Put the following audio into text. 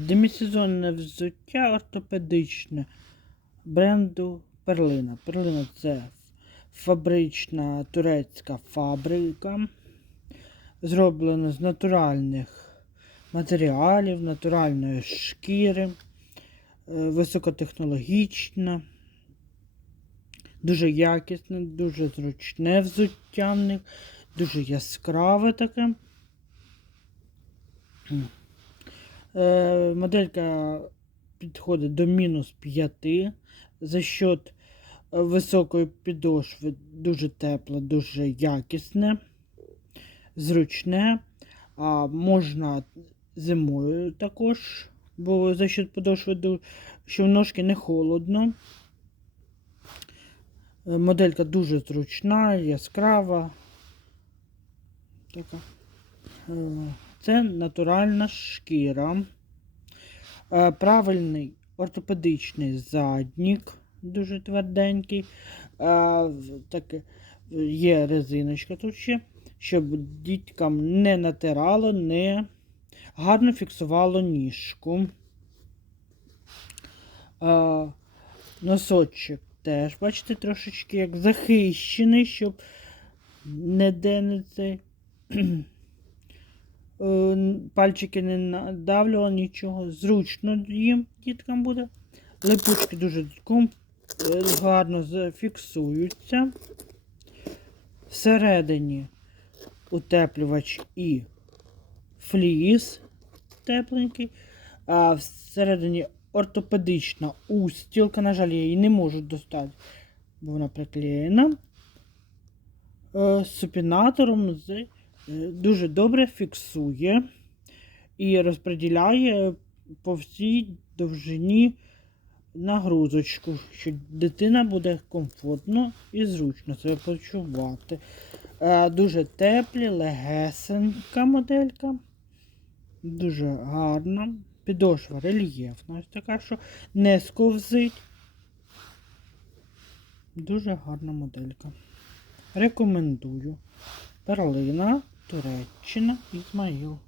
Демісезонне взуття ортопедичне бренду Перлина. Перлина це фабрична турецька фабрика. Зроблена з натуральних матеріалів, натуральної шкіри, е, високотехнологічна, дуже якісне, дуже зручне взуття дуже яскраве таке. Е, Моделька підходить до мінус 5 за счет е, високої підошви, дуже тепле, дуже якісне, зручне. А можна зимою також, бо за счет підошви, ду- що в ножки не холодно. Е, Моделька дуже зручна, яскрава. Така. Це натуральна шкіра. Е, Правильний ортопедичний заднік, дуже тверденький. Е, е, є резиночка тут ще, щоб діткам не натирало, не гарно фіксувало ніжку. Е, Носочок теж, бачите, трошечки як захищений, щоб не цей. Е, пальчики не надавлювали нічого. Зручно їм діткам буде. Липучки дуже е, гарно зафіксуються. Всередині утеплювач і фліс тепленький. А всередині ортопедична устілка. На жаль, я її не можу достати, бо вона приклеєна. Е, супінатором з дуже добре фіксує і розподіляє по всій довжині нагрузочку, що дитина буде комфортно і зручно себе почувати. Е, Дуже теплі, легесенька моделька. Дуже гарна. Підошва рельєфна, ось така, що не сковзить. Дуже гарна моделька. Рекомендую. Перлина, Туреччина, Ізмаїл.